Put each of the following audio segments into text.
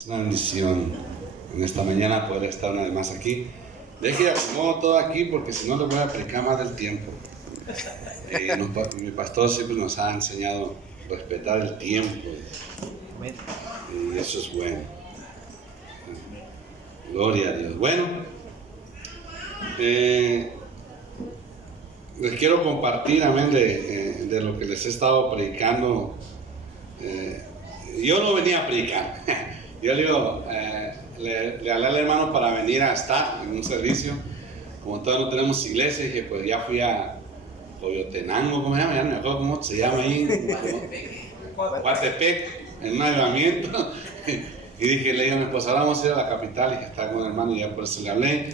Es una bendición en esta mañana poder estar una vez más aquí. Deje de acomodar todo aquí porque si no le voy a aplicar más del tiempo. Mi pastor siempre nos ha enseñado a respetar el tiempo y eso es bueno. Gloria a Dios. Bueno, les quiero compartir, amén, de lo que les he estado predicando. Yo no venía a predicar. Yo le digo, le hablé al hermano para venir a estar en un servicio. Como todavía no tenemos iglesia, dije, pues ya fui a Coyotenango, ¿cómo se llama? Ya no me acuerdo cómo se llama ahí. Coatepec, en un ayudamiento. Y dije, le dije a mi esposa, ahora vamos a ir a la capital, y que está con el hermano, y ya por eso le hablé.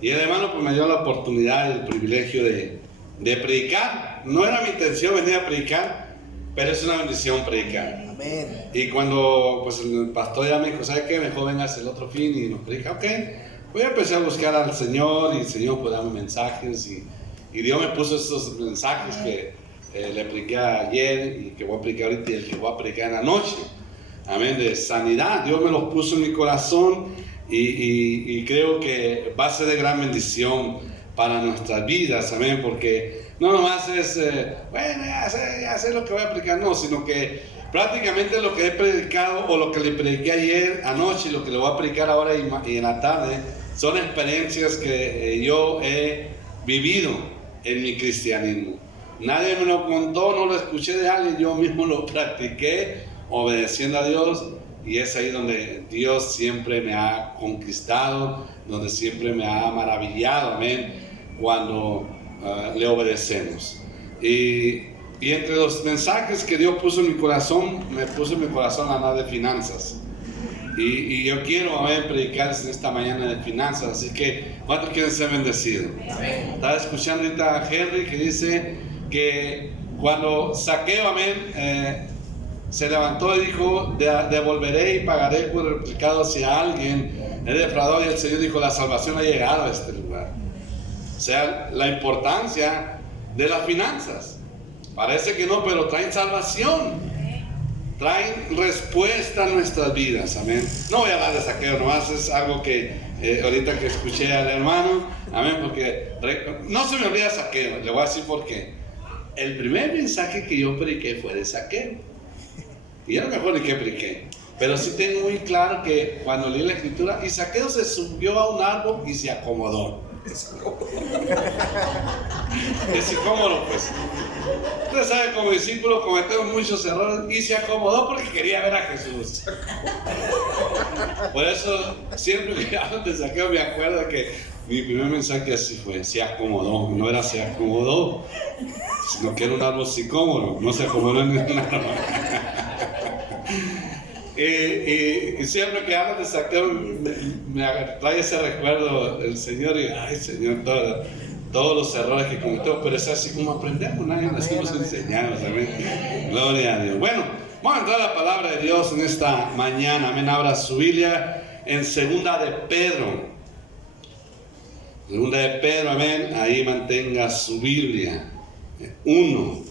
Y el hermano pues me dio la oportunidad y el privilegio de predicar. No era mi intención venir a predicar, pero es una bendición predicar. Amén. Y cuando pues el pastor ya me dijo, ¿sabe qué? Mejor vengas el otro fin y nos predica. Ok, voy a empezar a buscar al Señor y el Señor pues dame mensajes y Dios me puso esos mensajes que le prediqué ayer y que voy a predicar ahorita y el que voy a predicar en la noche. Amén, de sanidad. Dios me los puso en mi corazón y creo que va a ser de gran bendición para nuestras vidas. Amén, porque no nomás es, bueno, ya sé lo que voy a predicar, no, sino que prácticamente lo que he predicado o lo que le prediqué ayer anoche y lo que le voy a predicar ahora y en la tarde son experiencias que yo he vivido en mi cristianismo. Nadie me lo contó, no lo escuché de alguien, yo mismo lo practiqué obedeciendo a Dios, y es ahí donde Dios siempre me ha conquistado, donde siempre me ha maravillado, amén, cuando le obedecemos. Y entre los mensajes que Dios puso en mi corazón, me puso en mi corazón hablar de finanzas. Y yo quiero, amén, predicarles en esta mañana de finanzas. Así que, ¿cuántos quieren ser bendecidos? Amén. Estaba escuchando ahorita a Henry que dice que cuando Zaqueo, amén, se levantó y dijo, devolveré y pagaré por el pecado hacia alguien, el defraudó, y el Señor dijo, la salvación ha llegado a este lugar. O sea, la importancia de las finanzas. Parece que no, pero traen salvación, traen respuesta a nuestras vidas, amén. No voy a hablar de Zaqueo, nomás es algo que ahorita que escuché al hermano, amén, porque no se me olvida Zaqueo. Le voy a decir por qué. El primer mensaje que yo prediqué fue de Zaqueo, y a lo mejor ni que prediqué, pero sí tengo muy claro que cuando leí la escritura, y Zaqueo se subió a un árbol y se acomodó. Es incómodo, pues. Usted sabe, como discípulo cometemos muchos errores, y se acomodó porque quería ver a Jesús. Por eso siempre que hablo de Zaqueo me acuerdo que mi primer mensaje así fue, se acomodó. No era se acomodó, sino que era un árbol sicómoro, no se acomodó en un árbol. Y siempre que hablo de Zaqueo me trae ese recuerdo el Señor, y ay Señor, todos los errores que cometió, pero es así como aprendemos, nadie nacimos enseñados, amén. Gloria a Dios. Bueno, vamos a entrar a la palabra de Dios en esta mañana, amén. Abra su Biblia en Segunda de Pedro. Segunda de Pedro, amén. Ahí mantenga su Biblia. 1.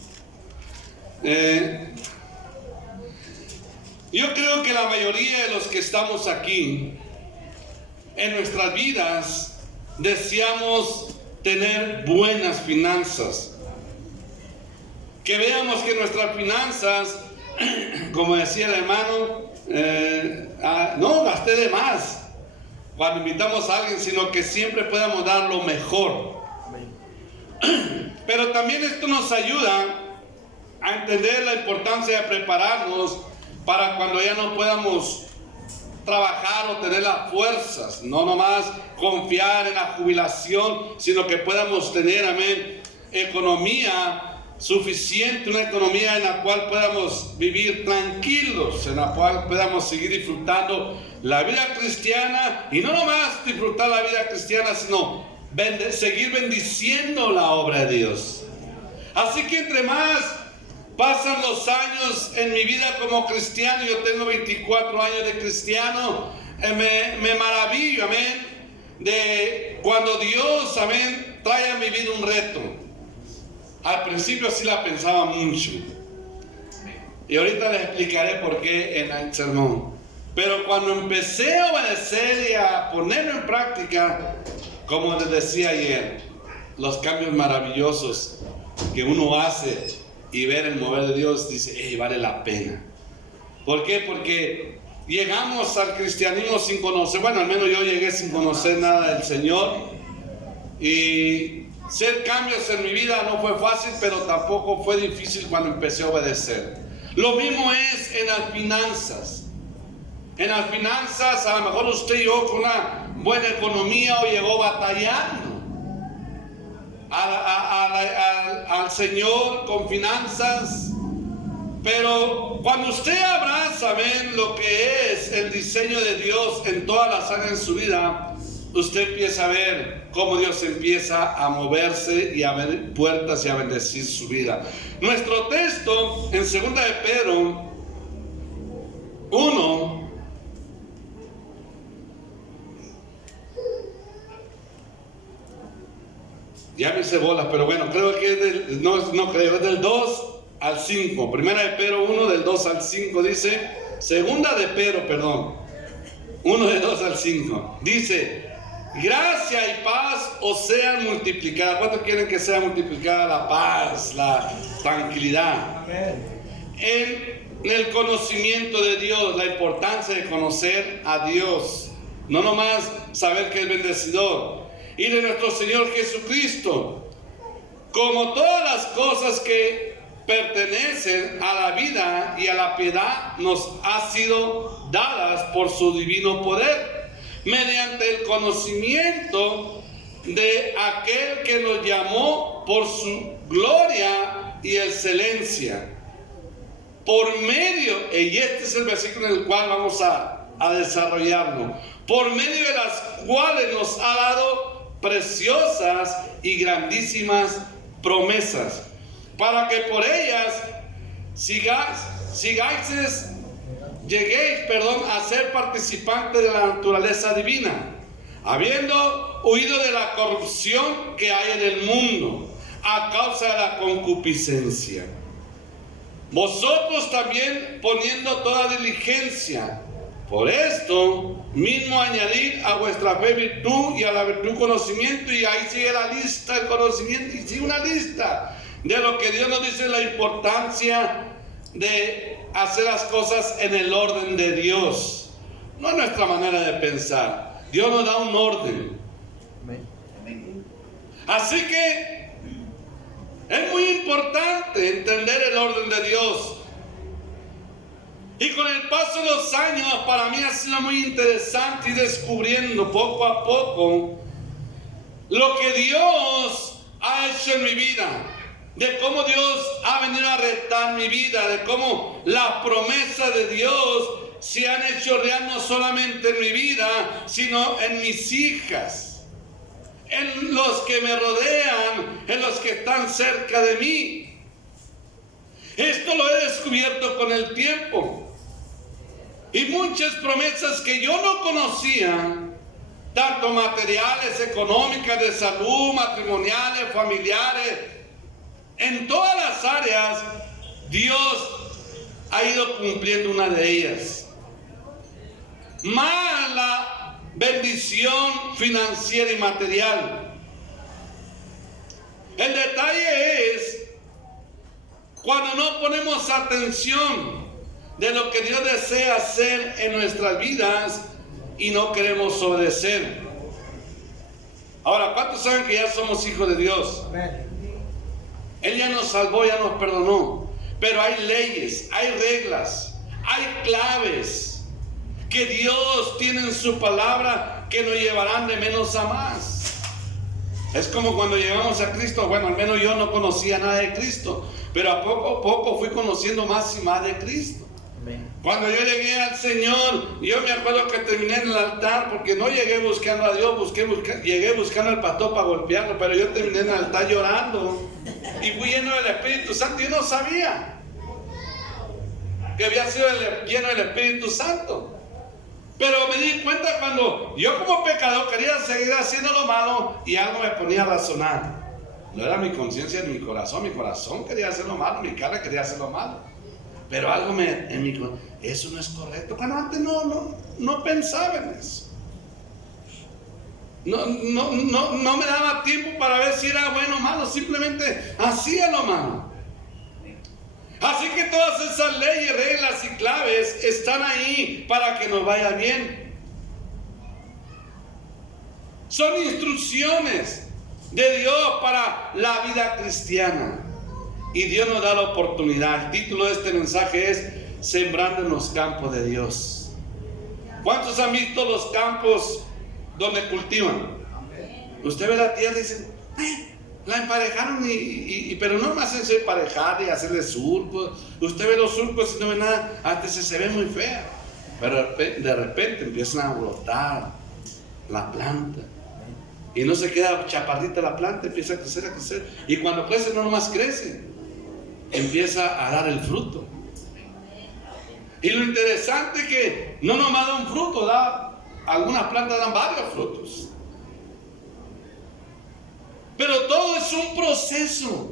Yo creo que la mayoría de los que estamos aquí, en nuestras vidas, deseamos tener buenas finanzas. Que veamos que nuestras finanzas, como decía el hermano, no gasté de más cuando invitamos a alguien, sino que siempre podamos dar lo mejor. Pero también esto nos ayuda a entender la importancia de prepararnos para cuando ya no podamos trabajar o tener las fuerzas, no nomás confiar en la jubilación, sino que podamos tener, amén, economía suficiente, una economía en la cual podamos vivir tranquilos, en la cual podamos seguir disfrutando la vida cristiana, y no nomás disfrutar la vida cristiana, sino seguir bendiciendo la obra de Dios. Así que entre más pasan los años en mi vida como cristiano, yo tengo 24 años de cristiano, me maravillo, amén, de cuando Dios, amén, trae a mi vida un reto. Al principio sí la pensaba mucho, y ahorita les explicaré por qué en el sermón. Pero cuando empecé a obedecer y a ponerlo en práctica, como les decía ayer, los cambios maravillosos que uno hace y ver el mover de Dios, dice, hey, vale la pena. ¿Por qué? Porque llegamos al cristianismo sin conocer, bueno, al menos yo llegué sin conocer nada del Señor, y hacer cambios en mi vida no fue fácil, pero tampoco fue difícil cuando empecé a obedecer. Lo mismo es en las finanzas. En las finanzas, a lo mejor usted llegó con una buena economía o llegó batallando al Señor con finanzas. Pero cuando usted abraza, ven lo que es el diseño de Dios en todas las áreas de su vida, usted empieza a ver cómo Dios empieza a moverse y a abrir puertas y a bendecir su vida. Nuestro texto en 2 de Pedro 1, ya me hice bolas, pero bueno, creo que es del, no creo, es del 2 al 5. Primera de Pedro 1, del 2 al 5 dice, segunda de Pedro, perdón, 1 del 2 al 5, dice, gracia y paz os sean multiplicadas. ¿Cuántos quieren que sea multiplicada la paz, la tranquilidad? Amén. En el conocimiento de Dios, la importancia de conocer a Dios, no nomás saber que es bendecidor, y de nuestro Señor Jesucristo, como todas las cosas que pertenecen a la vida y a la piedad nos ha sido dadas por su divino poder, mediante el conocimiento de aquel que nos llamó por su gloria y excelencia, por medio, y este es el versículo en el cual vamos a desarrollarlo, por medio de las cuales nos ha dado preciosas y grandísimas promesas, para que por ellas lleguéis a ser participantes de la naturaleza divina, habiendo huido de la corrupción que hay en el mundo a causa de la concupiscencia. Vosotros también poniendo toda diligencia, por esto mismo añadir a vuestra fe virtud, y a la virtud conocimiento, y ahí sigue la lista del conocimiento, y sigue una lista de lo que Dios nos dice, la importancia de hacer las cosas en el orden de Dios, no es nuestra manera de pensar. Dios nos da un orden. Así que es muy importante entender el orden de Dios. Y con el paso de los años, para mí ha sido muy interesante ir descubriendo poco a poco lo que Dios ha hecho en mi vida, de cómo Dios ha venido a retar mi vida, de cómo las promesas de Dios se han hecho real no solamente en mi vida, sino en mis hijas, en los que me rodean, en los que están cerca de mí. Esto lo he descubierto con el tiempo. Y muchas promesas que yo no conocía, tanto materiales, económicas, de salud, matrimoniales, familiares, en todas las áreas, Dios ha ido cumpliendo una de ellas. Más la bendición financiera y material. El detalle es cuando no ponemos atención de lo que Dios desea hacer en nuestras vidas y no queremos obedecer. Ahora, ¿cuántos saben que ya somos hijos de Dios? Él ya nos salvó, ya nos perdonó, pero hay leyes, hay reglas, hay claves que Dios tiene en su palabra que nos llevarán de menos a más. Es como cuando llegamos a Cristo. Bueno, al menos yo no conocía nada de Cristo, pero a poco fui conociendo más y más de Cristo. Cuando yo llegué al Señor, yo me acuerdo que terminé en el altar, porque no llegué buscando a Dios, llegué buscando al pastor para golpearlo, pero yo terminé en el altar llorando y fui lleno del Espíritu Santo. Yo no sabía que había sido lleno del Espíritu Santo, pero me di cuenta cuando yo como pecador quería seguir haciendo lo malo y algo me ponía a razonar. No era mi conciencia ni mi corazón quería hacer lo malo, mi carne quería hacer lo malo. Pero algo en mi corazón, eso no es correcto. Cuando antes no pensaba en eso. No me daba tiempo para ver si era bueno o malo, simplemente hacía lo malo. Así que todas esas leyes, reglas y claves están ahí para que nos vaya bien. Son instrucciones de Dios para la vida cristiana. Y Dios nos da la oportunidad. El título de este mensaje es Sembrando en los campos de Dios. ¿Cuántos han visto los campos donde cultivan? Usted ve la tierra y dice, la emparejaron, pero no más es emparejar y hacerle surcos. Usted ve los surcos y no ve nada, antes se ve muy fea. Pero de repente empiezan a brotar la planta. Y no se queda chaparrita la planta, empieza a crecer, a crecer. Y cuando crece, no nomás crece, empieza a dar el fruto. Y lo interesante es que no nomás da un fruto, algunas plantas dan varios frutos. Pero todo es un proceso.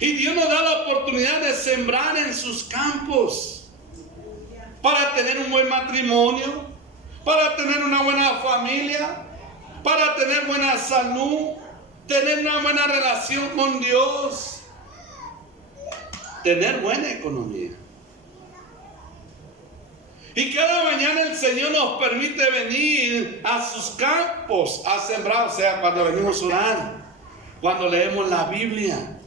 Y Dios nos da la oportunidad de sembrar en sus campos para tener un buen matrimonio, para tener una buena familia, para tener buena salud, tener una buena relación con Dios, tener buena economía. Y cada mañana el Señor nos permite venir a sus campos a sembrar, o sea, cuando venimos a orar, cuando leemos la Biblia.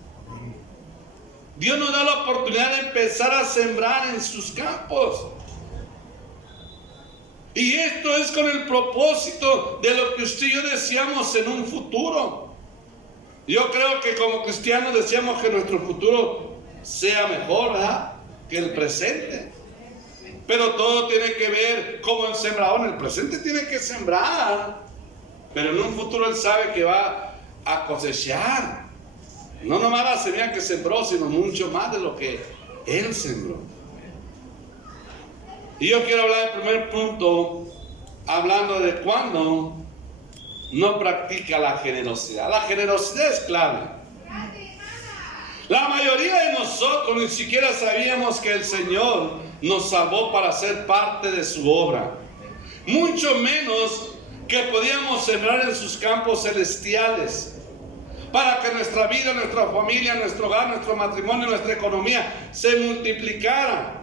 Dios nos da la oportunidad de empezar a sembrar en sus campos. Y esto es con el propósito de lo que usted y yo deseamos en un futuro. Yo creo que como cristianos deseamos que nuestro futuro sea mejor, ¿verdad?, que el presente. Pero todo tiene que ver como el sembrador. En el presente tiene que sembrar, pero en un futuro él sabe que va a cosechar. No nomás la semilla que sembró, sino mucho más de lo que él sembró. Y yo quiero hablar del primer punto, hablando de cuando no practica la generosidad. La generosidad es clave. La mayoría de nosotros ni siquiera sabíamos que el Señor nos salvó para ser parte de su obra. Mucho menos que podíamos sembrar en sus campos celestiales, para que nuestra vida, nuestra familia, nuestro hogar, nuestro matrimonio, nuestra economía se multiplicara.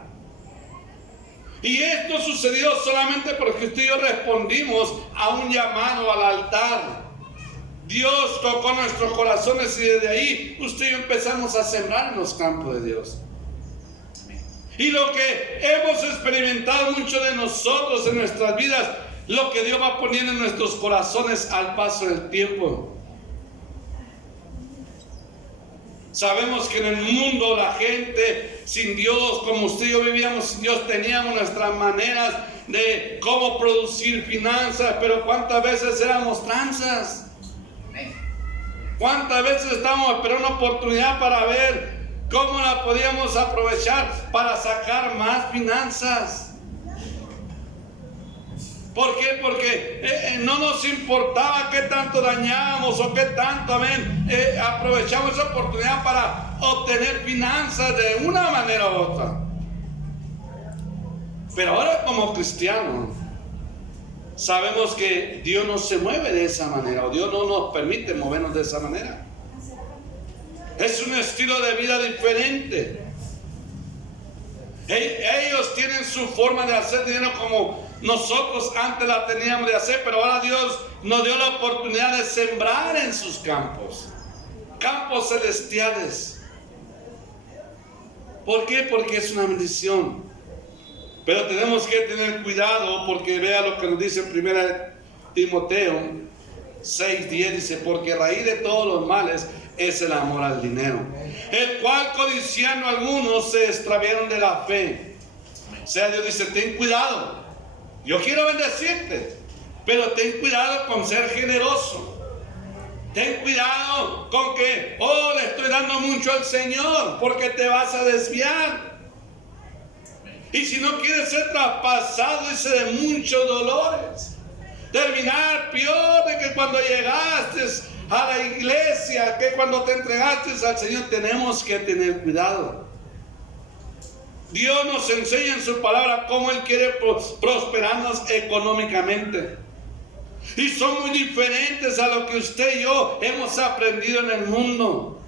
Y esto sucedió solamente porque usted y yo respondimos a un llamado al altar. Dios tocó nuestros corazones y desde ahí usted y yo empezamos a sembrar en los campos de Dios. Y lo que hemos experimentado muchos de nosotros en nuestras vidas, lo que Dios va poniendo en nuestros corazones al paso del tiempo. Sabemos que en el mundo la gente sin Dios, como usted y yo vivíamos sin Dios, teníamos nuestras maneras de cómo producir finanzas, pero ¿cuántas veces éramos tranzas? ¿Cuántas veces estábamos esperando una oportunidad para ver cómo la podíamos aprovechar para sacar más finanzas? ¿Por qué? Porque no nos importaba qué tanto dañábamos o qué tanto aprovechamos esa oportunidad para obtener finanzas de una manera u otra. Pero ahora como cristianos sabemos que Dios no se mueve de esa manera, o Dios no nos permite movernos de esa manera. Es un estilo de vida diferente. Ellos tienen su forma de hacer dinero como nosotros antes la teníamos de hacer, pero ahora Dios nos dio la oportunidad de sembrar en sus campos, campos celestiales. ¿Por qué? Porque es una bendición. Pero tenemos que tener cuidado, porque vea lo que nos dice en 1 Timoteo 6:10, dice, porque raíz de todos los males es el amor al dinero, el cual codiciando algunos se extraviaron de la fe. O sea, Dios dice, ten cuidado. Yo quiero bendecirte, pero ten cuidado con ser generoso. Ten cuidado con que, le estoy dando mucho al Señor, porque te vas a desviar. Y si no quieres ser traspasado, dice, de muchos dolores, terminar peor de que cuando llegaste a la iglesia, que cuando te entregaste al Señor. Tenemos que tener cuidado. Dios nos enseña en su palabra cómo Él quiere prosperarnos económicamente. Y son muy diferentes a lo que usted y yo hemos aprendido en el mundo.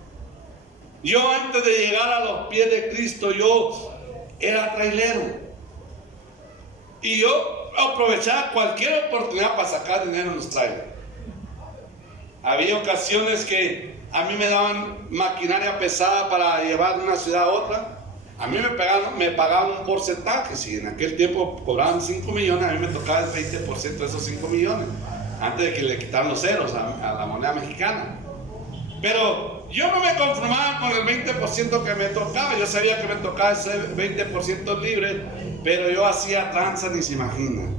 Yo antes de llegar a los pies de Cristo, yo era trailero. Y yo aprovechaba cualquier oportunidad para sacar dinero en los trailers. Había ocasiones que a mí me daban maquinaria pesada para llevar de una ciudad a otra. A mí me pagaban un porcentaje. Si en aquel tiempo cobraban 5 millones, a mí me tocaba el 20% de esos 5 millones. Antes de que le quitaran los ceros a la moneda mexicana. Pero yo no me conformaba con el 20% que me tocaba. Yo sabía que me tocaba ese 20% libre, pero yo hacía tranza, ni se imagina.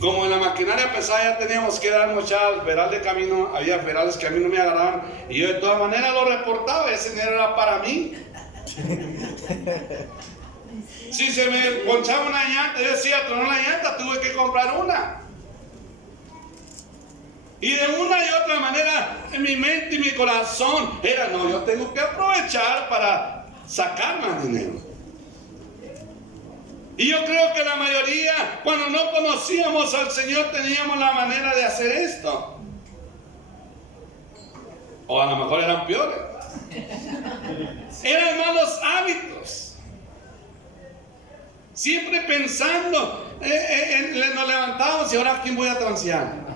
Como en la maquinaria pesada ya teníamos que dar mucha al feral de camino, había ferales que a mí no me agarraban, y yo de todas maneras lo reportaba. Ese dinero era para mí. Si se me ponchaba una llanta, yo decía, tronó la llanta, tuve que comprar una. Y de una y otra manera, en mi mente y mi corazón era, no, yo tengo que aprovechar para sacar más dinero. Y yo creo que la mayoría, cuando no conocíamos al Señor, teníamos la manera de hacer esto. O a lo mejor eran peores. Eran malos hábitos. Siempre pensando, nos levantamos y ahora ¿quién voy a transear?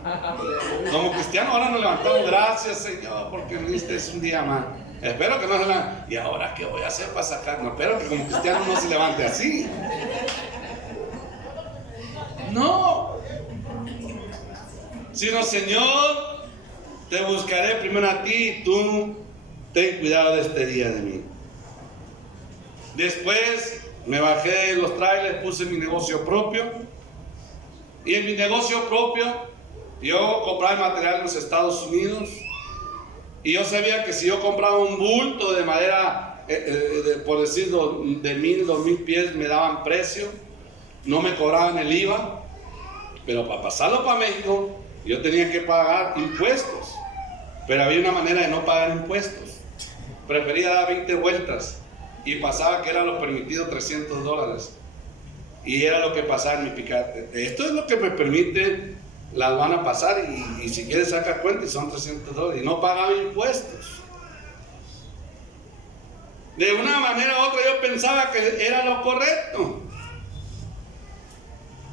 Como cristianos ahora nos levantamos, gracias Señor, porque este es un día más. Espero que no se levante. ¿Y ahora qué voy a hacer para sacar? No, espero que como cristiano no se levante así. No. Sino, Señor, te buscaré primero a ti y tú ten cuidado de este día de mí. Después me bajé de los trailers, puse mi negocio propio. Y en mi negocio propio yo compraba material en los Estados Unidos. Y yo sabía que si yo compraba un bulto de madera, por decir de 1000, 2000 pies, me daban precio. No me cobraban el IVA. Pero para pasarlo para México, yo tenía que pagar impuestos. Pero había una manera de no pagar impuestos. Prefería dar 20 vueltas. Y pasaba que era lo permitido $300. Y era lo que pasaba en mi picate. Esto es lo que me permite la aduana pasar. Y si quieres sacar cuenta y son $300. Y no pagaba impuestos. De una manera u otra yo pensaba que era lo correcto.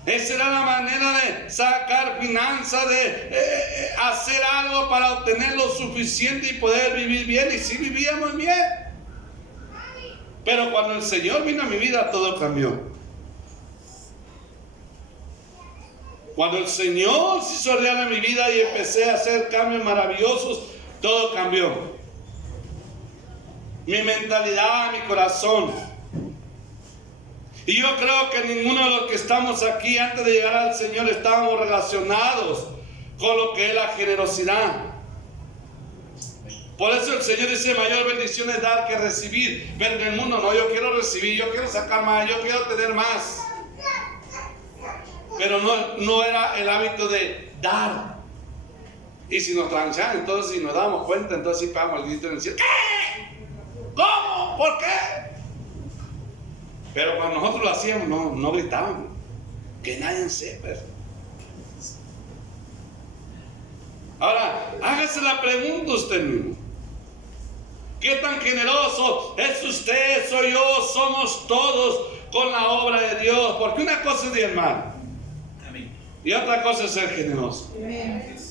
Esa era la manera de sacar finanzas, de hacer algo para obtener lo suficiente y poder vivir bien. Y sí vivíamos bien. Pero cuando el Señor vino a mi vida, todo cambió. Cuando el Señor se hizo real en mi vida y empecé a hacer cambios maravillosos, todo cambió. Mi mentalidad, mi corazón. Y yo creo que ninguno de los que estamos aquí antes de llegar al Señor estábamos relacionados con lo que es la generosidad. Por eso el Señor dice, mayor bendición es dar que recibir. Pero en el mundo no, yo quiero recibir, yo quiero sacar más, yo quiero tener más. Pero no era el hábito de dar. Y si nos tranchan, entonces si nos damos cuenta, entonces sí pagamos el grito en el cielo. ¿Qué? ¿Cómo? ¿Por qué? Pero cuando nosotros lo hacíamos, no gritábamos. Que nadie sepa. Ahora, hágase la pregunta usted mismo. ¿Qué tan generoso es usted, soy yo, somos todos con la obra de Dios? Porque una cosa es diezmar y otra cosa es ser generoso.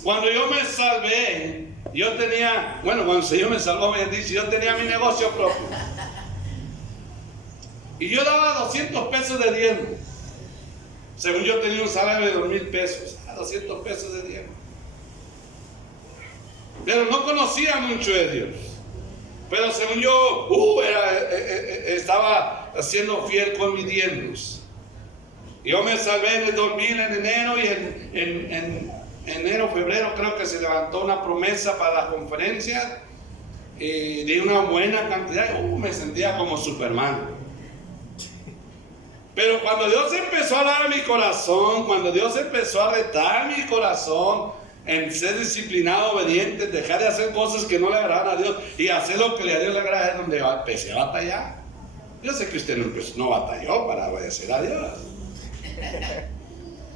Cuando yo me salvé, yo tenía, cuando el Señor me salvó, me dice, yo tenía mi negocio propio. Y yo daba 200 pesos de diezmo. Según yo tenía un salario de 2,000 pesos. 200 pesos de diezmo. Pero no conocía mucho de Dios. Pero según yo, estaba siendo fiel con mis diezmos. Yo me salvé en el 2000 en enero y en enero, febrero creo que se levantó una promesa para la conferencia de una buena cantidad. Me sentía como Superman. Pero cuando Dios empezó a hablar a mi corazón, cuando Dios empezó a retar mi corazón en ser disciplinado, obediente, dejar de hacer cosas que no le agradan a Dios y hacer lo que a Dios le agrada, es donde empecé a batallar. Yo sé que usted no batalló para obedecer a Dios.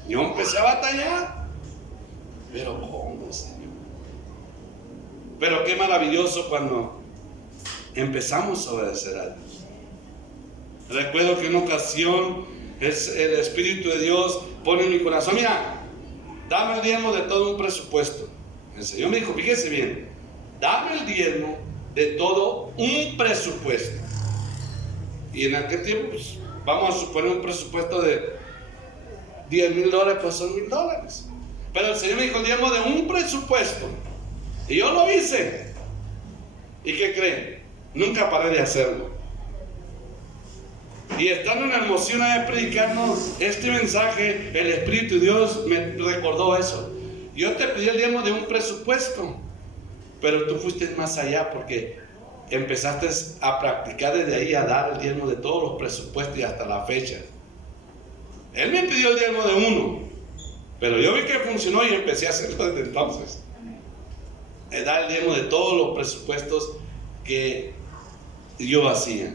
Yo empecé a batallar. Pero ¿cómo, Señor? Pero qué maravilloso cuando empezamos a obedecer a Dios. Recuerdo que en una ocasión el Espíritu de Dios pone en mi corazón: mira, dame el diezmo de todo un presupuesto. El Señor me dijo, fíjese bien, dame el diezmo de todo un presupuesto. Y en aquel tiempo, pues, vamos a suponer un presupuesto de $10,000, pues son $1,000. Pero el Señor me dijo el diezmo de un presupuesto. Y yo lo hice. ¿Y qué creen? Nunca paré de hacerlo. Y estando en la emoción de predicarnos este mensaje, el Espíritu de Dios me recordó eso. Yo te pedí el diezmo de un presupuesto, pero tú fuiste más allá porque empezaste a practicar desde ahí, a dar el diezmo de todos los presupuestos y hasta la fecha. Él me pidió el diezmo de uno, pero yo vi que funcionó y empecé a hacerlo desde entonces. Dar el diezmo de todos los presupuestos que yo hacía.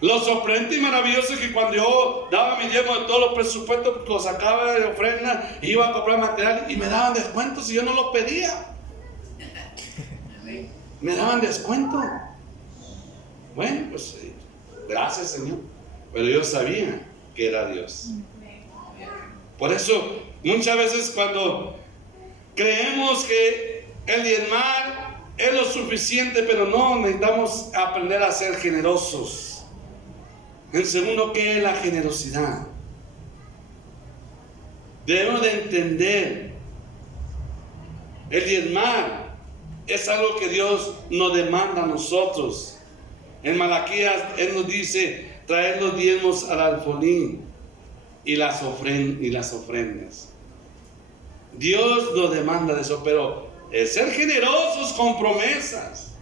Lo sorprendente y maravilloso es que cuando yo daba mi diezmo de todos los presupuestos, lo sacaba de ofrenda, iba a comprar material y me daban descuentos y yo no lo pedía. Me daban descuento. Bueno, pues gracias, Señor. Pero yo sabía que era Dios. Por eso muchas veces cuando creemos que el diezmar es lo suficiente, pero no, necesitamos aprender a ser generosos. En segundo, ¿qué es la generosidad? Debemos de entender, el diezmar es algo que Dios nos demanda a nosotros. En Malaquías Él nos dice: traer los diezmos al alfolí y las ofrendas. Dios nos demanda de eso, pero el ser generosos con promesas,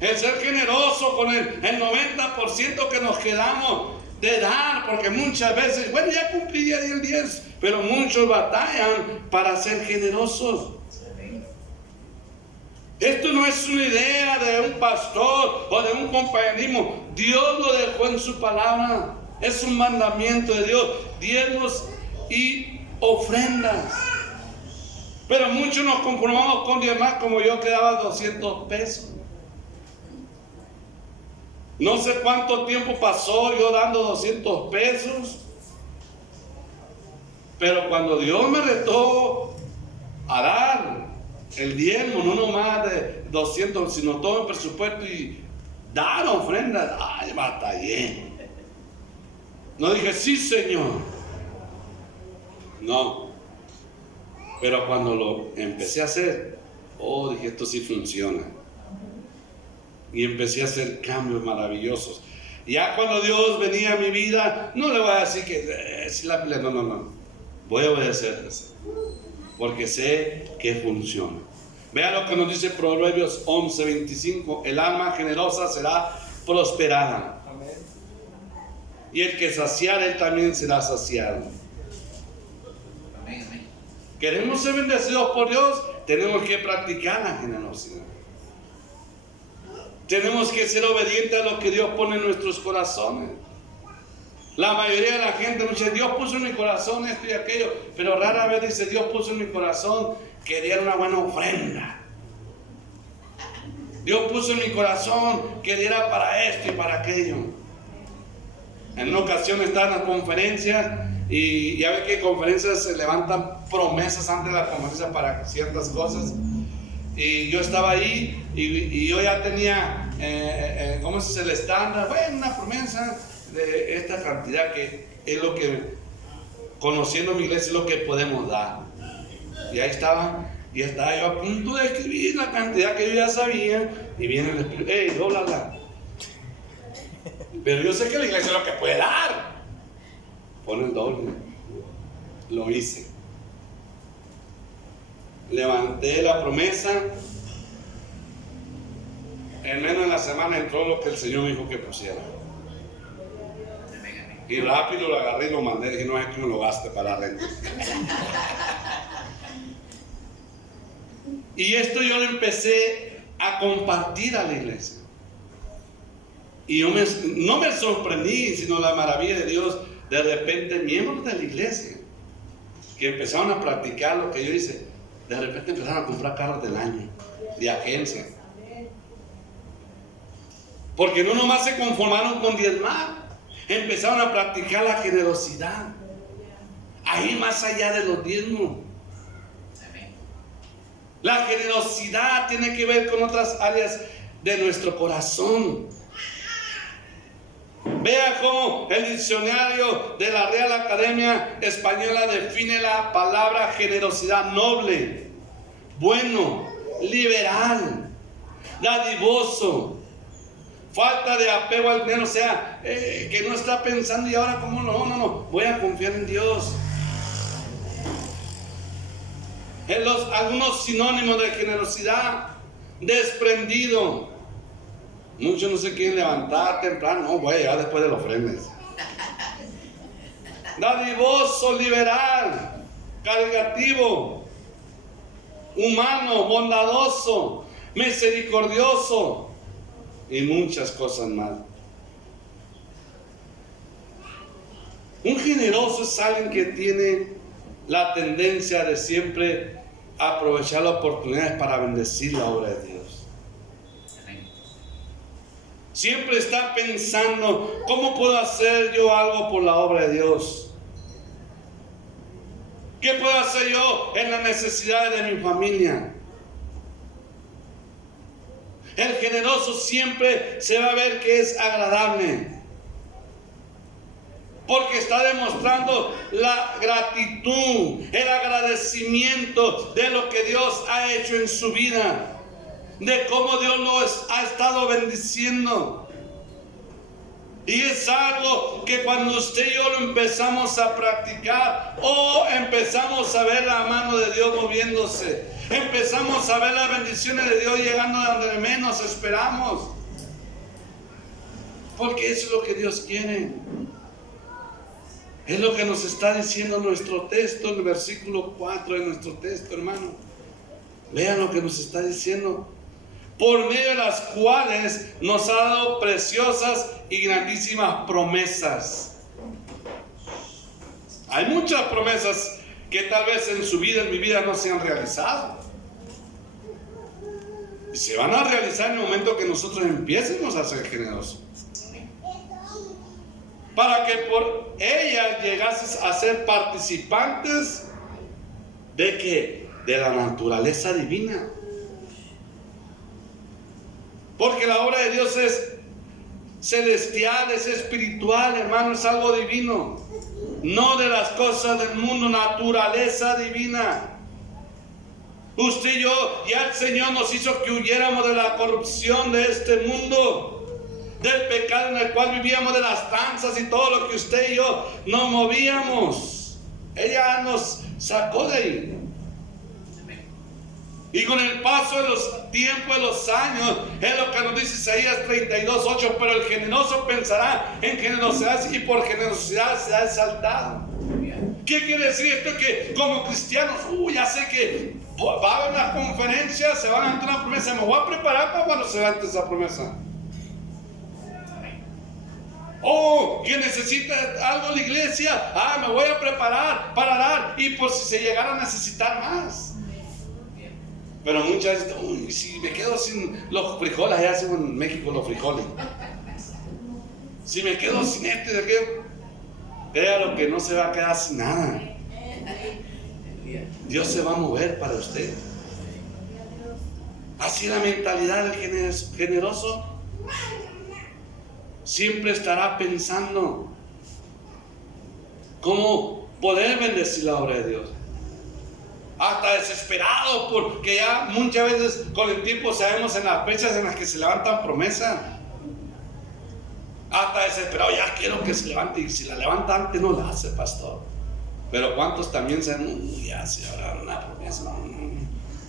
el ser generoso con el 90% que nos quedamos de dar, porque muchas veces, bueno, ya cumplí ya el 10, pero muchos batallan para ser generosos. Esto no es una idea de un pastor o de un compañerismo. Dios lo dejó en su palabra. Es un mandamiento de Dios: diezmos y ofrendas. Pero muchos nos conformamos con diezmar, como yo, que daba 200 pesos. No sé cuánto tiempo pasó yo dando 200 pesos. Pero cuando Dios me retó a dar el diezmo, no nomás de 200, sino todo el presupuesto, y dar ofrendas, ay, batallé. No dije, sí, Señor. No. Pero cuando lo empecé a hacer, dije, esto sí funciona. Y empecé a hacer cambios maravillosos. Ya cuando Dios venía a mi vida, no le voy a decir que no. Voy a obedecerles, porque sé que funciona. Vea lo que nos dice Proverbios 11:25: el alma generosa será prosperada. Amén. Y el que saciare, él también será saciado. Amén. Queremos ser bendecidos por Dios, tenemos que practicar la generosidad. Tenemos que ser obedientes a lo que Dios pone en nuestros corazones. La mayoría de la gente dice: Dios puso en mi corazón esto y aquello, pero rara vez dice: Dios puso en mi corazón que diera una buena ofrenda. Dios puso en mi corazón que diera para esto y para aquello. En una ocasión estaba en las conferencias y ya ve que en conferencias se levantan promesas antes de la conferencia para ciertas cosas. Y yo estaba ahí y yo ya tenía, ¿cómo es el estándar? Bueno, una promesa de esta cantidad, que es lo que, conociendo mi iglesia, es lo que podemos dar. Y ahí estaba yo a punto de escribir la cantidad que yo ya sabía, y viene el Espíritu: ¡hey, dóblala! Pero yo sé que la iglesia es lo que puede dar. Pon el doble. Lo hice. Levanté la promesa. En menos de la semana entró lo que el Señor me dijo que pusiera. Y rápido lo agarré y lo mandé. Dije: no es que me lo gaste para la renta. Y esto yo lo empecé a compartir a la iglesia. Y yo no me sorprendí, sino la maravilla de Dios. De repente, miembros de la iglesia que empezaron a practicar lo que yo hice, de repente empezaron a comprar carros del año, de agencia. Porque no nomás se conformaron con diezmar, empezaron a practicar la generosidad. Ahí más allá de los diezmos. La generosidad tiene que ver con otras áreas de nuestro corazón. Vea cómo el diccionario de la Real Academia Española define la palabra generosidad: noble, bueno, liberal, dadivoso, falta de apego al dinero, o sea, que no está pensando y ahora cómo no, voy a confiar en Dios. Algunos sinónimos de generosidad: desprendido. Muchos no se quieren levantar temprano, no, voy a llegar después de los ofrendas. Dadivoso, liberal, caritativo, humano, bondadoso, misericordioso y muchas cosas más. Un generoso es alguien que tiene la tendencia de siempre aprovechar las oportunidades para bendecir la obra de Dios. Siempre está pensando, ¿cómo puedo hacer yo algo por la obra de Dios? ¿Qué puedo hacer yo en las necesidades de mi familia? El generoso siempre se va a ver que es agradable, porque está demostrando la gratitud, el agradecimiento de lo que Dios ha hecho en su vida, de cómo Dios nos ha estado bendiciendo. Y es algo que cuando usted y yo lo empezamos a practicar, empezamos a ver la mano de Dios moviéndose, empezamos a ver las bendiciones de Dios llegando a donde menos esperamos, porque eso es lo que Dios quiere. Es lo que nos está diciendo nuestro texto, en el versículo 4 de nuestro texto, hermano. Vean lo que nos está diciendo: por medio de las cuales nos ha dado preciosas y grandísimas promesas. Hay muchas promesas que tal vez en su vida, en mi vida, no se han realizado. Y se van a realizar en el momento que nosotros empecemos a ser generosos. Para que por ellas llegases a ser participantes de ¿qué? De la naturaleza divina. Porque la obra de Dios es celestial, es espiritual, hermano, es algo divino. No de las cosas del mundo, naturaleza divina. Usted y yo, ya el Señor nos hizo que huyéramos de la corrupción de este mundo, del pecado en el cual vivíamos, de las tranzas y todo lo que usted y yo nos movíamos. Ella nos sacó de ahí. Y con el paso de los tiempos, de los años, es lo que nos dice Isaías 32:8, pero el generoso pensará en generosidad y por generosidad será exaltado. ¿Qué quiere decir esto? Que como cristianos, ya sé que va a haber una conferencia, se va a levantar una promesa, me voy a preparar para cuando se levante esa promesa. Que necesita algo la iglesia, me voy a preparar para dar, y por si se llegara a necesitar más. Pero muchas veces, si me quedo sin los frijoles, allá hacen en México los frijoles. Si me quedo sin de aquello, vea lo que no se va a quedar sin nada. Dios se va a mover para usted. Así la mentalidad del generoso siempre estará pensando cómo poder bendecir la obra de Dios. Hasta desesperado, porque ya muchas veces con el tiempo sabemos en las fechas en las que se levantan promesas. Hasta desesperado, ya quiero que se levante, y si la levanta antes no la hace, pastor. Pero cuántos también saben, ya se habrá una promesa,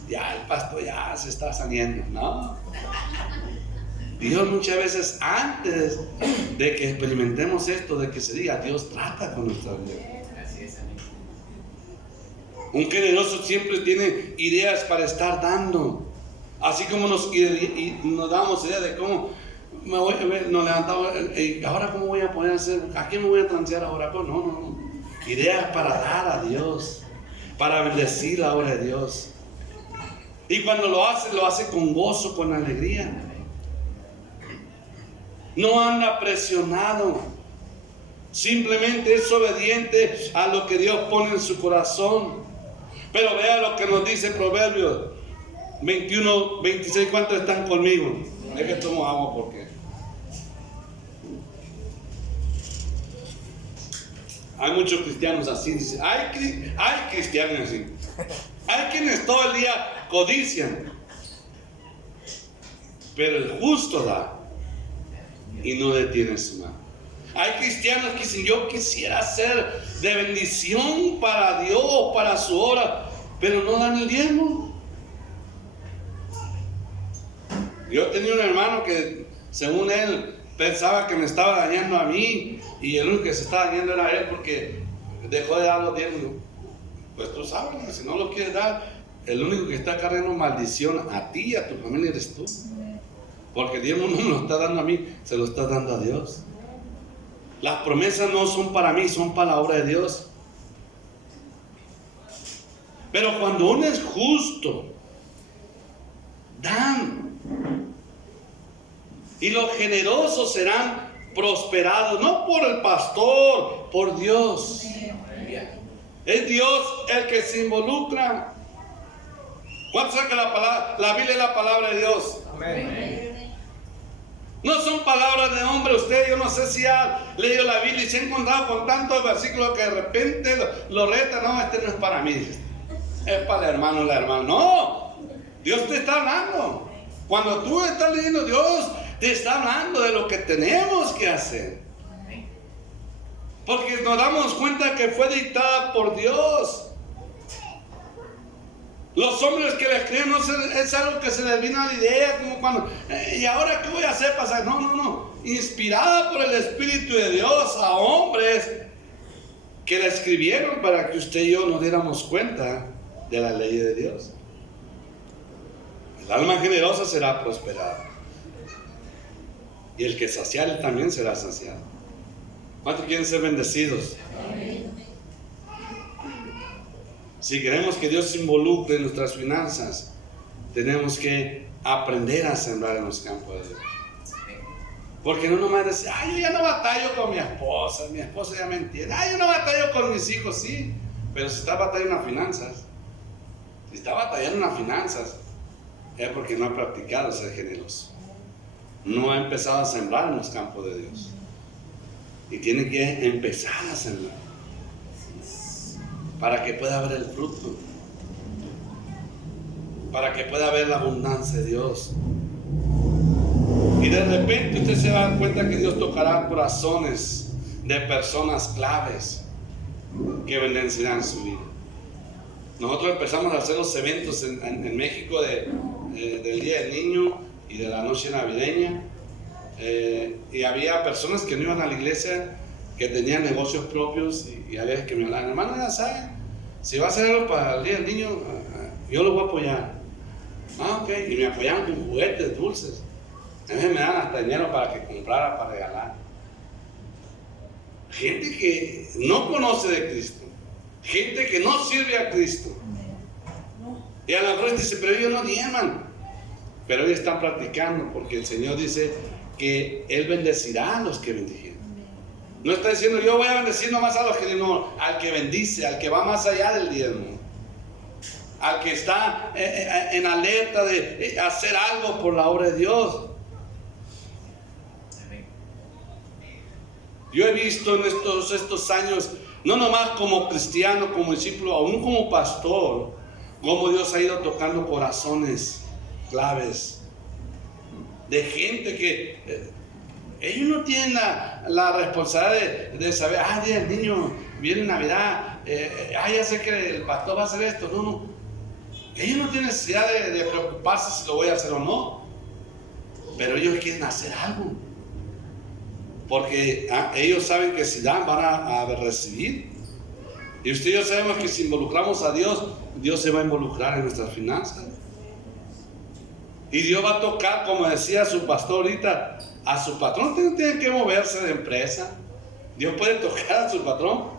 ya el pastor ya se está saliendo, ¿no? Dios muchas veces, antes de que experimentemos esto, de que se diga, Dios trata con nuestra vida. Un generoso siempre tiene ideas para estar dando, así como nos damos idea de cómo nos levantamos, ¿y ahora cómo voy a poder hacer? ¿A quién me voy a transear ahora? No. Ideas para dar a Dios, para bendecir la obra de Dios. Y cuando lo hace con gozo, con alegría. No anda presionado. Simplemente es obediente a lo que Dios pone en su corazón. Pero vea lo que nos dice Proverbios 21, 26. ¿Cuántos están conmigo? Es que tomo agua porque hay muchos cristianos así. Dice, hay cristianos así. Hay quienes todo el día codician, pero el justo da y no detiene su mano. Hay cristianos que dicen, yo quisiera ser de bendición para Dios, para su obra, pero no dan el diezmo. Yo tenía un hermano que, según él, pensaba que me estaba dañando a mí, y el único que se estaba dañando era él porque dejó de dar los diezmos. Pues tú sabes, si no lo quieres dar, el único que está cargando maldición a ti y a tu familia eres tú. Porque el diezmo no me lo está dando a mí, se lo está dando a Dios. Las promesas no son para mí, son para la obra de Dios. Pero cuando uno es justo, dan. Y los generosos serán prosperados, no por el pastor, por Dios. Es Dios el que se involucra. ¿Cuánto sabe que la Biblia es la palabra de Dios? Amén. No son palabras de hombre. Usted, yo no sé si ha leído la Biblia y se ha encontrado con tantos versículos que de repente lo reta. No, este no es para mí, es para el hermano o la hermana. No, Dios te está hablando. Cuando tú estás leyendo, Dios te está hablando de lo que tenemos que hacer. Porque nos damos cuenta que fue dictada por Dios. Los hombres que le creen no es algo que se les vino a la idea, como cuando, ¿y ahora qué voy a hacer? No. Inspirada por el Espíritu de Dios a hombres que la escribieron para que usted y yo nos diéramos cuenta de la ley de Dios. El alma generosa será prosperada. Y el que saciare también será saciado. ¿Cuántos quieren ser bendecidos? Si queremos que Dios se involucre en nuestras finanzas, tenemos que aprender a sembrar en los campos de Dios. Porque no nomás decir, yo ya no batallo con mi esposa ya me entiende. Yo no batallo con mis hijos, sí. Pero si está batallando en finanzas, es porque no ha practicado ser generoso. No ha empezado a sembrar en los campos de Dios. Y tiene que empezar a sembrar para que pueda ver el fruto, para que pueda ver la abundancia de Dios. Y de repente usted se va a dar cuenta que Dios tocará corazones de personas claves que bendecirán su vida. Nosotros empezamos a hacer los eventos en México del Día del Niño y de la noche navideña. Y había personas que no iban a la iglesia, que tenían negocios propios, y a veces que me hablaban, hermano, ya saben, si va a hacer algo para el Día del Niño, yo lo voy a apoyar. Ok, y me apoyaban con juguetes, dulces. A veces me dan hasta dinero para que comprara, para regalar. Gente que no conoce de Cristo, gente que no sirve a Cristo. Y a la vez dice, pero ellos no diezman. Pero ellos están practicando, porque el Señor dice que Él bendecirá a los que bendijeron. No está diciendo yo voy a bendecir nomás a los que no, al que bendice, al que va más allá del diezmo, al que está en alerta de hacer algo por la obra de Dios. Yo he visto en estos años, no nomás como cristiano, como discípulo, aún como pastor, cómo Dios ha ido tocando corazones claves de gente que ellos no tienen la responsabilidad de saber, Día del Niño, viene Navidad, ya sé que el pastor va a hacer esto. No. Ellos no tienen necesidad de preocuparse si lo voy a hacer o no, pero ellos quieren hacer algo, porque ellos saben que si dan van a recibir. Y usted y yo sabemos que si involucramos a Dios, Dios se va a involucrar en nuestras finanzas. Y Dios va a tocar, como decía su pastor ahorita, a su patrón tiene que moverse de empresa. Dios puede tocar a su patrón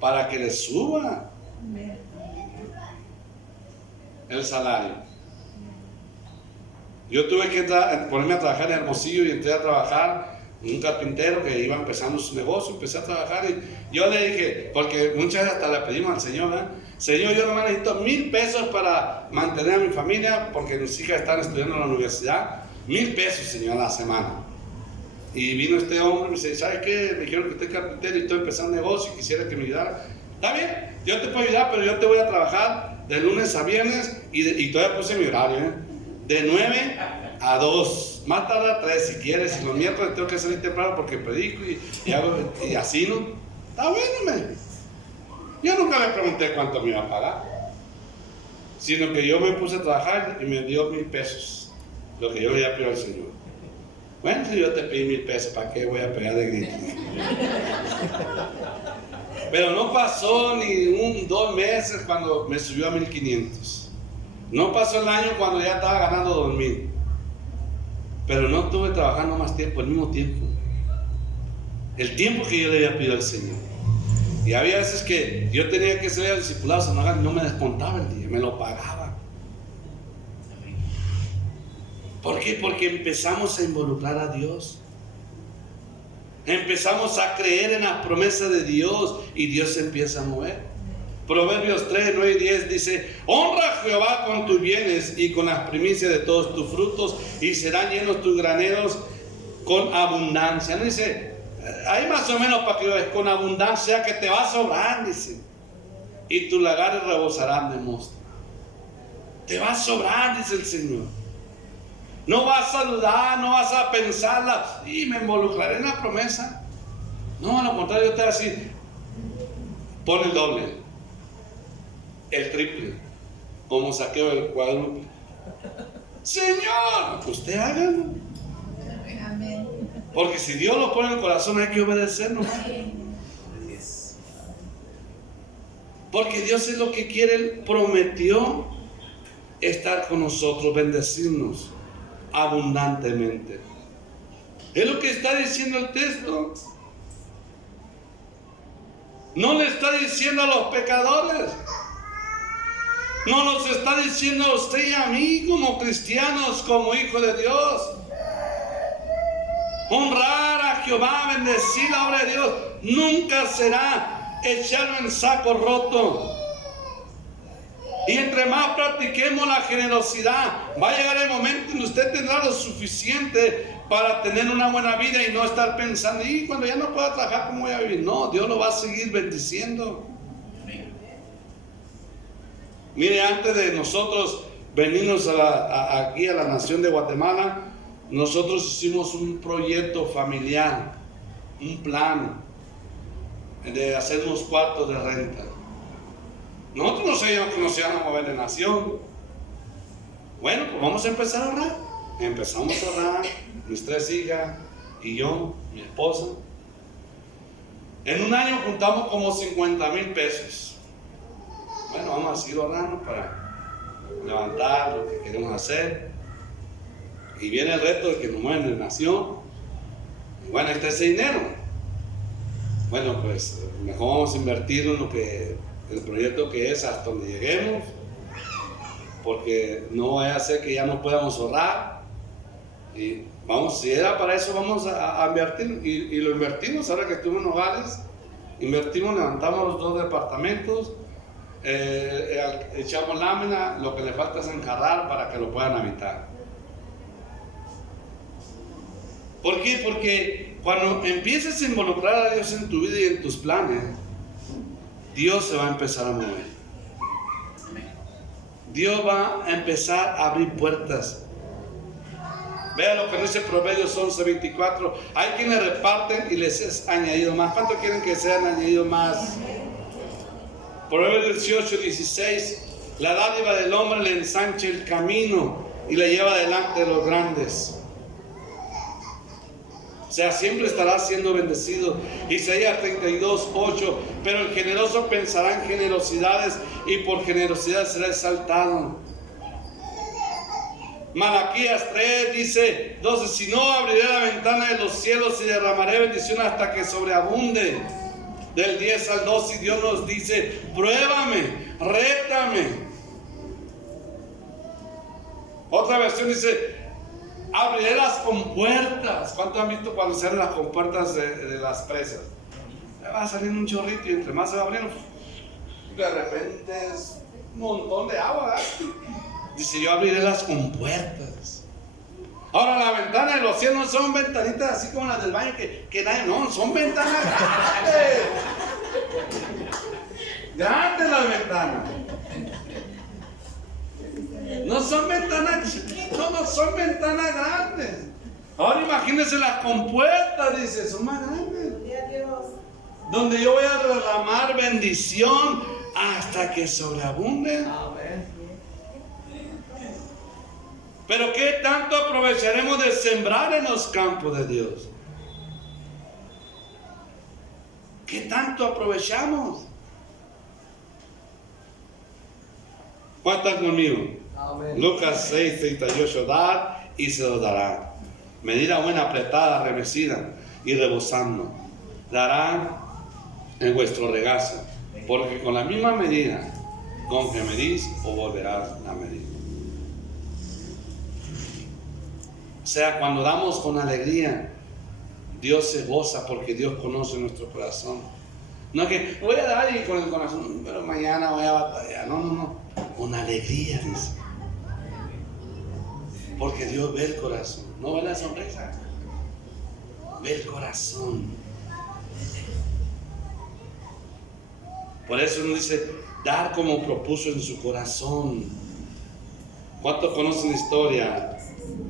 para que le suba el salario. Yo tuve que ponerme a trabajar en Hermosillo y entré a trabajar en un carpintero que iba empezando su negocio. Empecé a trabajar y yo le dije, porque muchas veces hasta le pedimos al Señor, ¿eh? Señor, yo nomás necesito 1,000 pesos para mantener a mi familia, porque mis hijas están estudiando en la universidad. 1,000 pesos, Señor, a la semana. Y vino este hombre y me dice, ¿sabes qué? Me dijeron que usted es carpintero y estoy empezando un negocio y quisiera que me ayudara. Está bien, yo te puedo ayudar, pero yo te voy a trabajar de lunes a viernes y todavía puse mi horario, ¿eh? De 9 a 2, más tarde a 3 si quieres, y los miércoles tengo que salir temprano porque predico y así, ¿no? Está bueno, man. Yo nunca le pregunté cuánto me iba a pagar, sino que yo me puse a trabajar y me dio 1,000 pesos, lo que yo le había pedido al Señor. Bueno, si yo te pedí 1,000 pesos, ¿para qué voy a pegar de grito? Pero no pasó ni 2 meses cuando me subió a 1,500. No pasó el año cuando ya estaba ganando 2,000. Pero no estuve trabajando más tiempo, el mismo tiempo. El tiempo que yo le había pedido al Señor. Y había veces que yo tenía que ser discipulado, no me descontaba el día, me lo pagaba. ¿Por qué? Porque empezamos a involucrar a Dios. Empezamos a creer en las promesas de Dios y Dios se empieza a mover. Proverbios 3, 9 y 10 dice: honra a Jehová con tus bienes y con las primicias de todos tus frutos, y serán llenos tus graneros con abundancia. No dice, ahí más o menos para que veas, con abundancia, que te va a sobrar, dice, y tus lagares rebosarán de mosto. Te va a sobrar, dice el Señor. No vas a dudar, no vas a pensarla y me involucraré en la promesa. No, a lo contrario, yo te voy a decir, pon el doble, el triple, como saqueo del cuádruple. Señor, usted hágalo. Amén. Porque si Dios lo pone en el corazón, hay que obedecernos. Porque Dios es lo que quiere. Él prometió estar con nosotros, bendecirnos abundantemente. Es lo que está diciendo el texto. No le está diciendo a los pecadores. No nos está diciendo a usted y a mí como cristianos, como hijos de Dios. Honrar a Jehová, bendecir la obra de Dios, nunca será echarlo en saco roto. Y entre más practiquemos la generosidad, va a llegar el momento en que usted tendrá lo suficiente para tener una buena vida y no estar pensando, y cuando ya no pueda trabajar, ¿cómo voy a vivir? No, Dios lo va a seguir bendiciendo. Mire, antes de nosotros venirnos aquí a la nación de Guatemala, nosotros hicimos un proyecto familiar, un plan de hacer unos cuartos de renta. Nosotros no sabíamos que nos iban a mover de nación. Bueno, pues vamos a empezar a ahorrar. Empezamos a ahorrar, mis 3 hijas y yo, mi esposa. En un año juntamos como 50,000 pesos. Bueno, vamos a seguir ahorrando para levantar lo que queremos hacer. Y viene el reto de que nos mueven de nación. Y bueno, está ese dinero. Bueno, pues mejor vamos a invertir en el proyecto que es hasta donde lleguemos, porque no vaya a ser que ya no podamos ahorrar. Y vamos, si era para eso, vamos a invertir. Y lo invertimos ahora que estuvimos en Nogales. Invertimos, levantamos los 2 departamentos, echamos lámina, lo que le falta es enjarrar para que lo puedan habitar. ¿Por qué? Porque cuando empieces a involucrar a Dios en tu vida y en tus planes, Dios se va a empezar a mover. Dios va a empezar a abrir puertas. Vea lo que dice Proverbios 11:24. Hay quienes reparten y les es añadido más. ¿Cuánto quieren que sean añadido más? Proverbios 18:16. La dádiva del hombre le ensancha el camino y le lleva delante de los grandes. O sea, siempre estará siendo bendecido. Isaías 32:8. Pero el generoso pensará en generosidades y por generosidad será exaltado. Malaquías 3 dice 12: si no, abriré la ventana de los cielos y derramaré bendición hasta que sobreabunde. Del 10 al 12 Dios nos dice: pruébame, rétame. Otra versión dice: abriré las compuertas. ¿Cuántos han visto cuando se abren las compuertas de las presas? Va a salir un chorrito y entre más se va abriendo, de repente es un montón de agua, ¿verdad? Dice: yo abriré las compuertas. Ahora, la ventana de los cielos no son ventanitas así como las del baño que nadie, no, son ventanas grandes. Grandes las ventanas. No son ventanas chiquitas, no son ventanas grandes. Ahora imagínense las compuertas, dice, son más grandes. Donde yo voy a derramar bendición hasta que sobreabunde. Pero ¿qué tanto aprovecharemos de sembrar en los campos de Dios? ¿Qué tanto aprovechamos? ¿Cuántas conmigo? Amén. Lucas 6:38: dad y se os dará. Medida buena, apretada, remecida y rebosando, dará en vuestro regazo, porque con la misma medida con que medís, os volverás a medir. O sea, cuando damos con alegría, Dios se goza porque Dios conoce nuestro corazón. No es que voy a dar y con el corazón, pero mañana voy a batallar. No. Con alegría, dice. Porque Dios ve el corazón. No ve la sonrisa. Ve el corazón. Por eso nos dice: dar como propuso en su corazón. ¿Cuántos conocen la historia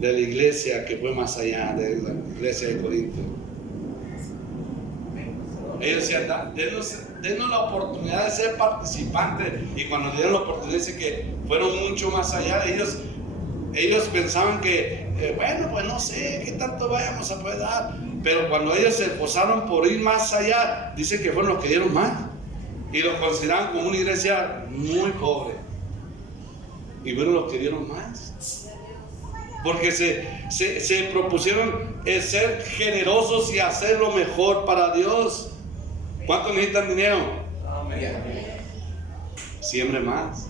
de la iglesia que fue más allá de la iglesia de Corinto? Ellos decían: denos la oportunidad de ser participantes. Y cuando le dieron la oportunidad, dice que fueron mucho más allá. Ellos pensaban que, bueno, pues no sé qué tanto vayamos a poder dar. Pero cuando ellos se esforzaron por ir más allá, dice que fueron los que dieron más. Y los consideraban como una iglesia muy pobre. Y fueron los que dieron más. Porque se propusieron ser generosos y hacer lo mejor para Dios. ¿Cuántos necesitan dinero? Amén. Siembre más.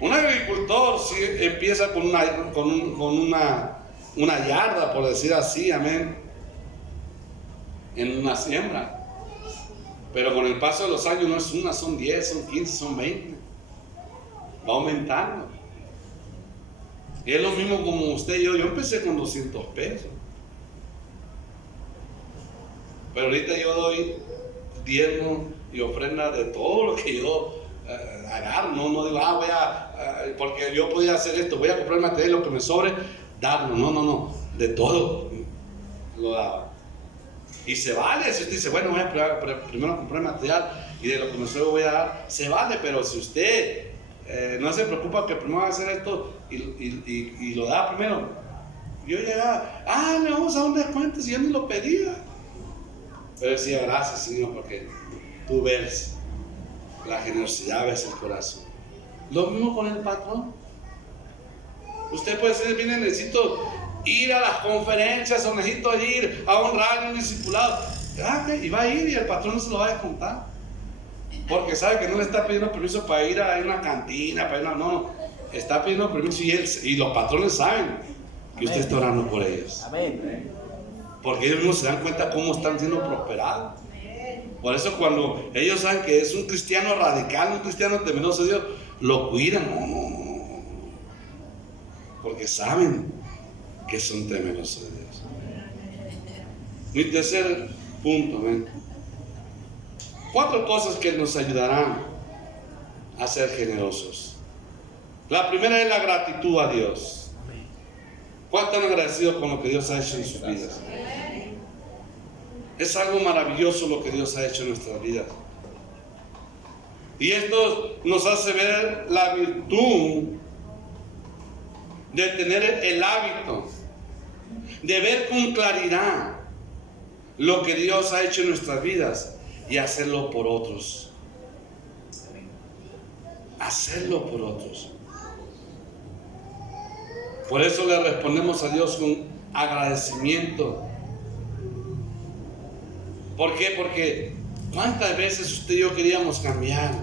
Un agricultor empieza con una yarda, por decir así, amén, en una siembra. Pero con el paso de los años no es una, son 10, son 15, son 20. Va aumentando. Y es lo mismo como usted y yo. Yo empecé con 200 pesos. Pero ahorita yo doy diezmo y ofrenda de todo lo que yo agarro. No digo, voy porque yo podía hacer esto, voy a comprar material, lo que me sobre, darlo. No. De todo lo daba. Y se vale. Si usted dice, bueno, voy a primero comprar material y de lo que me sobre voy a dar, se vale. Pero si usted no se preocupa que primero va a hacer esto y lo da primero, yo llegaba, le vamos a dar un descuento si yo ni lo pedía. Pero decía, gracias, Señor, porque tú ves la generosidad, ves el corazón. Lo mismo con el patrón. Usted puede decir, mire, necesito ir a las conferencias o necesito ir a un radio, un discipulado. Y va a ir y el patrón no se lo va a descontar. Porque sabe que no le está pidiendo permiso para ir a una cantina, no. Está pidiendo permiso y los patrones saben que usted está orando por ellos. Amén. Porque ellos no se dan cuenta cómo están siendo prosperados. Por eso cuando ellos saben que es un cristiano radical, un cristiano temeroso de Dios, lo cuidan. No. Porque saben que son temerosos de Dios. Mi tercer punto, ¿ven? 4 cosas que nos ayudarán a ser generosos. La primera es la gratitud a Dios. ¿Cuántos están agradecidos con lo que Dios ha hecho en sus vidas? Es algo maravilloso lo que Dios ha hecho en nuestras vidas. Y esto nos hace ver la virtud de tener el hábito de ver con claridad lo que Dios ha hecho en nuestras vidas y hacerlo por otros. Hacerlo por otros. Por eso le respondemos a Dios con agradecimiento. ¿Por qué? Porque ¿cuántas veces usted y yo queríamos cambiar?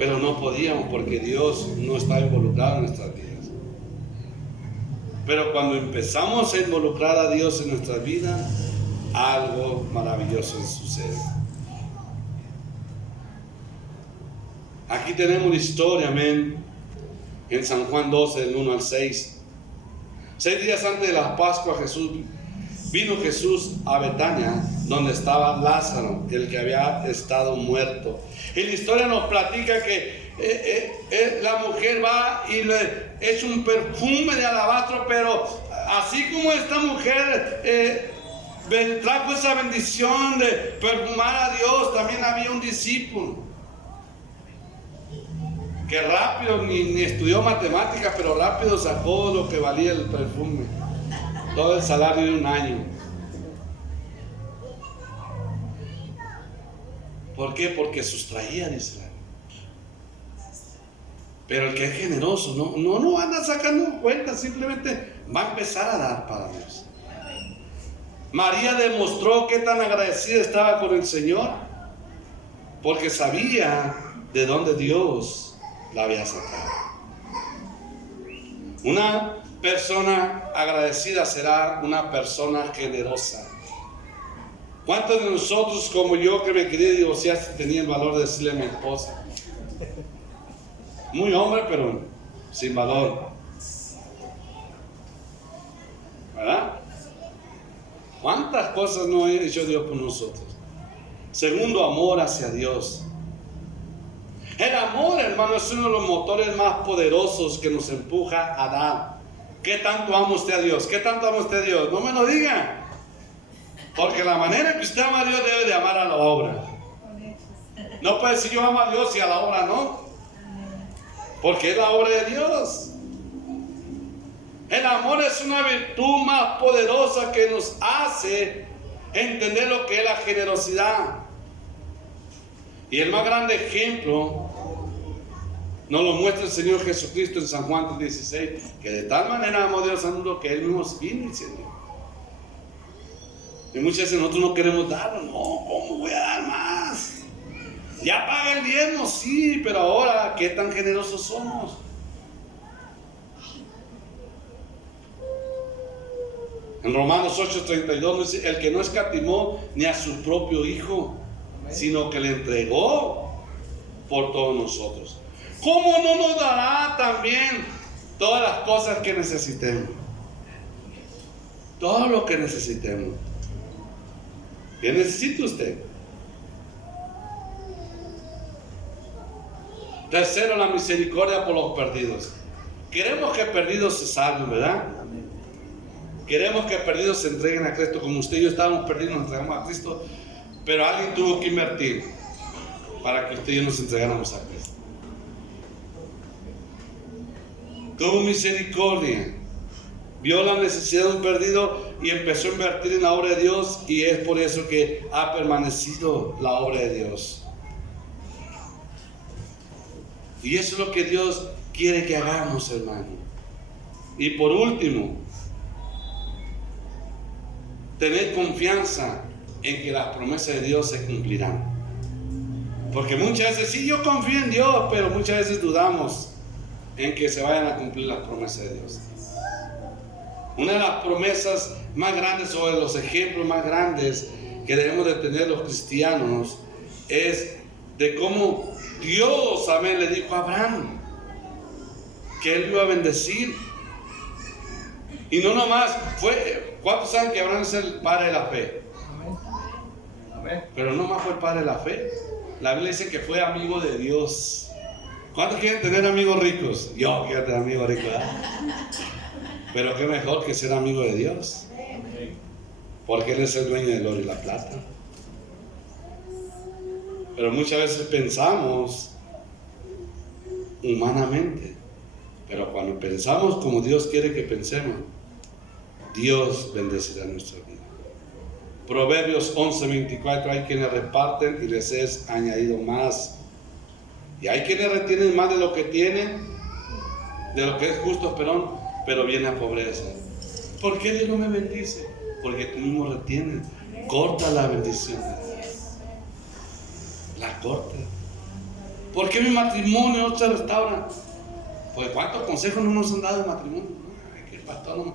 Pero no podíamos porque Dios no está involucrado en nuestras vidas. Pero cuando empezamos a involucrar a Dios en nuestras vidas, algo maravilloso sucede. Aquí tenemos una historia, amén, en San Juan 12, del 1 al 6. 6 días antes de la Pascua, vino Jesús a Betania, donde estaba Lázaro, el que había estado muerto. Y la historia nos platica que la mujer va y le echa un perfume de alabastro, pero así como esta mujer trajo esa bendición de perfumar a Dios, también había un discípulo que rápido, ni estudió matemáticas, pero rápido sacó lo que valía el perfume, todo el salario de un año. ¿Por qué? Porque sustraía, dice. Pero el que es generoso no anda sacando cuentas, simplemente va a empezar a dar para Dios. María demostró qué tan agradecida estaba con el Señor, porque sabía de dónde Dios la había sacado. Una persona agradecida será una persona generosa. ¿Cuántos de nosotros, como yo, que me quería divorciar, tenía el valor de decirle a mi esposa? Muy hombre, pero sin valor. ¿Verdad? ¿Cuántas cosas no ha hecho Dios por nosotros? Segundo, amor hacia Dios. El amor, hermano, es uno de los motores más poderosos que nos empuja a dar. ¿Qué tanto ama usted a Dios? ¿Qué tanto ama usted a Dios? No me lo diga. Porque la manera que usted ama a Dios debe de amar a la obra. No puede decir yo amo a Dios y a la obra no. Porque es la obra de Dios. El amor es una virtud más poderosa que nos hace entender lo que es la generosidad. Y el más grande ejemplo nos lo muestra el Señor Jesucristo en San Juan 3:16, que de tal manera amó Dios al mundo que Él mismo vino, Señor. Y muchas veces nosotros no queremos darlo. No, ¿cómo voy a dar más? Ya paga el diezmo, sí, pero ahora, ¿qué tan generosos somos? En Romanos 8:32 dice, el que no escatimó ni a su propio Hijo, sino que le entregó por todos nosotros. ¿Cómo no nos dará también todas las cosas que necesitemos? Todo lo que necesitemos. ¿Qué necesita usted? Tercero, la misericordia por los perdidos. Queremos que perdidos se salven, ¿verdad? Queremos que perdidos se entreguen a Cristo. Como usted y yo estábamos perdidos, nos entregamos a Cristo. Pero alguien tuvo que invertir para que usted y yo nos entregáramos a Cristo. Tuvo misericordia. Vio la necesidad de un perdido y empezó a invertir en la obra de Dios, y es por eso que ha permanecido la obra de Dios. Y eso es lo que Dios quiere que hagamos, hermano. Y por último, tener confianza en que las promesas de Dios se cumplirán. Porque muchas veces sí, yo confío en Dios, pero muchas veces dudamos en que se vayan a cumplir las promesas de Dios. Una de las promesas más grandes, o de los ejemplos más grandes que debemos de tener los cristianos, es de cómo Dios, amén, le dijo a Abraham que él lo iba a bendecir. Y no nomás fue, ¿cuántos saben que Abraham es el padre de la fe? Amén. Pero no más fue el padre de la fe. La Biblia dice que fue amigo de Dios. ¿Cuántos quieren tener amigos ricos? Yo quiero tener amigos ricos, ¿verdad? Pero qué mejor que ser amigo de Dios, porque Él es el dueño del oro y la plata. Pero muchas veces pensamos humanamente, pero cuando pensamos como Dios quiere que pensemos, Dios bendecirá nuestra vida. Proverbios 11:24, hay quienes reparten y les es añadido más, y hay quienes retienen más de lo que tienen, de lo que es justo, perdón, pero viene a pobreza. ¿Por qué Dios no me bendice? Porque tú mismo retienes, corta la bendición de Dios, la corta. ¿Por qué mi matrimonio no se restaura? Pues ¿cuántos consejos no nos han dado de matrimonio? Ay, que el pastor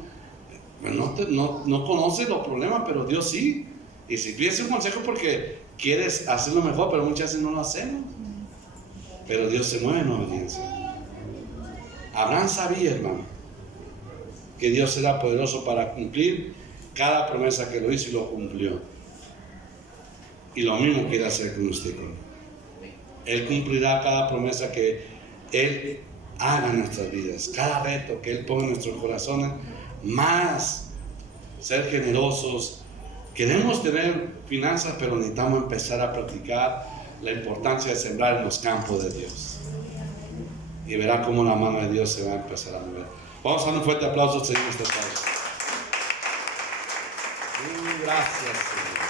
no conoce los problemas, pero Dios sí. Y si pides un consejo porque quieres hacerlo mejor, pero muchas veces no lo hacemos. Pero Dios se mueve en obediencia. Abraham sabía, hermano, que Dios era poderoso para cumplir cada promesa que lo hizo y lo cumplió. Y lo mismo quiere hacer con usted. Él cumplirá cada promesa que Él haga en nuestras vidas, cada reto que Él ponga en nuestros corazones, más ser generosos. Queremos tener finanzas, pero necesitamos empezar a practicar la importancia de sembrar en los campos de Dios. Y verá cómo la mano de Dios se va a empezar a mover. Vamos a dar un fuerte aplauso al Señor esta tarde. Gracias, Señor.